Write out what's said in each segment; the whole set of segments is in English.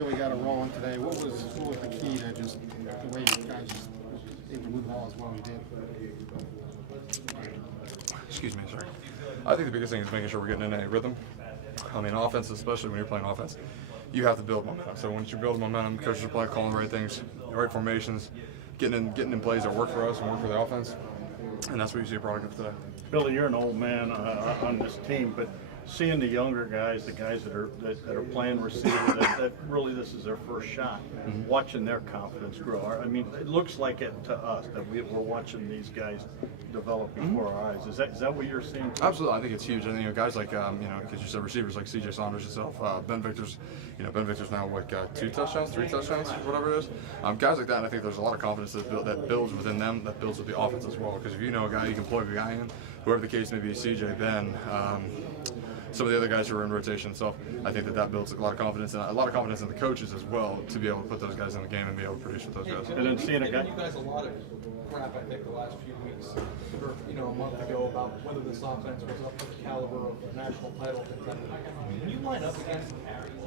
Really got it rolling today. What was the key to just the way you guys just able to move the ball as well as you did? Excuse me, sorry. I think the biggest thing is making sure we're getting in a rhythm. I mean, offense, especially when you're playing offense, you have to build momentum. So once you build momentum, coaches are calling the right things, the right formations, getting in plays that work for us and work for the offense, and that's what you see a product of today. Billy, you're an old man on this team, but seeing the younger guys, the guys that are playing receiver, that really this is their first shot, watching their confidence grow. I mean, it looks like it to us that we're watching these guys develop before our eyes. Is that what you're seeing too? Absolutely, I think it's huge. I think guys like because you said receivers like C.J. Saunders yourself, Ben Victor's, Ben Victor's now what got 2 touchdowns, 3 touchdowns, whatever it is. Guys like that, and I think there's a lot of confidence that builds within them, that builds with the offense as well. Because if you know a guy, you can plug a guy in, whoever the case may be, C.J., Ben. Some of the other guys who are in rotation. So I think that builds a lot of confidence, and a lot of confidence in the coaches as well to be able to put those guys in the game and be able to produce with those guys. And then seeing a guy. You guys a lot of crap, I think, the last few weeks, or a month ago, about whether this offense was up to the caliber of a national title contender. When you line up against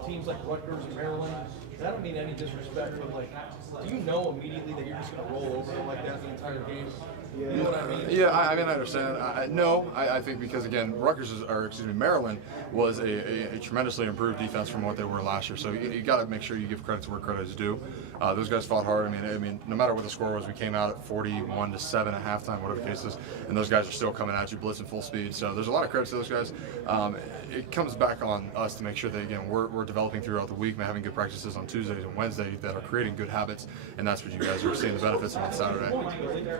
teams like Rutgers and Maryland, and I don't mean any disrespect, but do you know immediately that you're just going to roll over them like that the entire game? You know what I mean? Yeah, I understand. No, I think because again, Maryland was a tremendously improved defense from what they were last year. So you got to make sure you give credit to where credit is due. Those guys fought hard. I mean, no matter what the score was, we came out at 41-7 at halftime, whatever the case is, and those guys are still coming at you, blitzing full speed. So there's a lot of credit to those guys. It comes back on us to make sure that again we're developing throughout the week, having good practices on Tuesdays and Wednesdays that are creating good habits, and that's what you guys are seeing the benefits of on Saturday.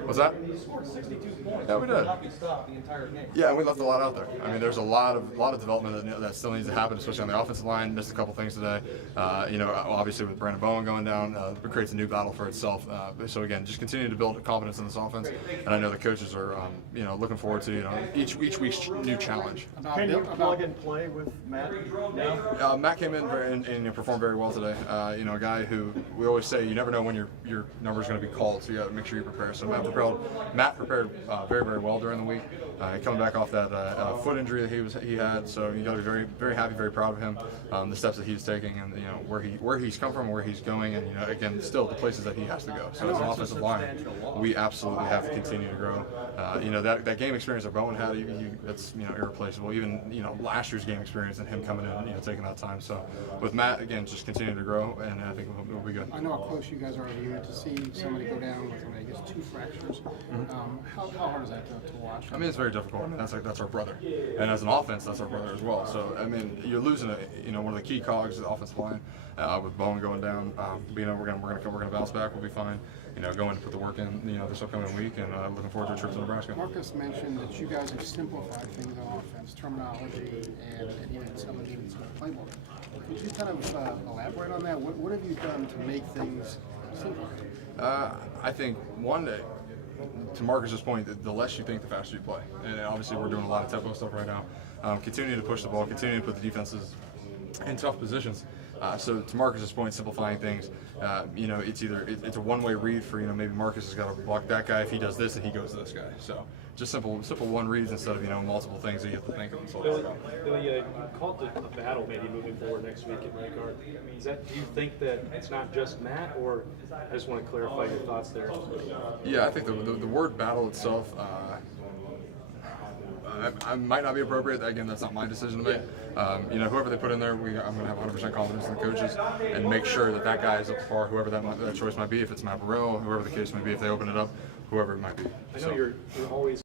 What's that? Scored 62 points. Yeah, we did. Not be stopped the entire game. Yeah, and we left a lot out there. I mean, there's a lot of development that still needs to happen, especially on the offensive line. Missed a couple things today. Obviously with Brandon Bowen going down, it creates a new battle for itself. So again, just continue to build confidence in this offense, and I know the coaches are, looking forward to each week's new challenge. Can you plug and play with Matt now? Matt came in and performed very well today. A guy who we always say you never know when your number is going to be called, so you got to make sure you prepare. So Matt prepared very, very well during the week. Coming back off that foot injury that he had, so you got to be very, very happy, very proud of him. The steps that he's taking, and where he's come from, where he's going, and again, still the places that he has to go. So as an offensive line, we absolutely have to continue to grow. That game experience that Bowen had, that's irreplaceable. Even last year's game experience and him coming in, taking that time. So with Matt, again, just continue to grow, and I think we'll be good. I know how close you guys are to the unit to see somebody go down with, I guess, 2 fractures. How hard is that to watch? I mean, it's very difficult. I mean, that's our brother, and as an offense, that's our brother as well. So I mean, you're losing one of the key cogs of the offensive line with Bowen going down. We're gonna bounce back. We'll be fine. Going to put the work in. This upcoming week, and looking forward to a trip to Nebraska. Marcus mentioned that you guys have simplified things on offense, terminology, and even some of the playbook. Could you kind of elaborate on that? What have you done to make things simpler? I think one day, to Marcus's point, the less you think, the faster you play. And obviously, we're doing a lot of tempo stuff right now. Continue to push the ball, continue to put the defenses in tough positions. So to Marcus's point, simplifying things, it's a one-way read for maybe Marcus has got to block that guy. If he does this, and he goes to this guy. So just simple one reads instead of multiple things that you have to think of. And Billy, you called it a battle maybe moving forward next week at right guard. Do you think that it's not just Matt, or I just want to clarify your thoughts there? Yeah, I think the word battle itself. I might not be appropriate. Again, that's not my decision to make. Whoever they put in there, I'm going to have 100% confidence in the coaches and make sure that guy is up to par, whoever that choice might be. If it's Matt Burrell, whoever the case may be, if they open it up, whoever it might be. I know you're always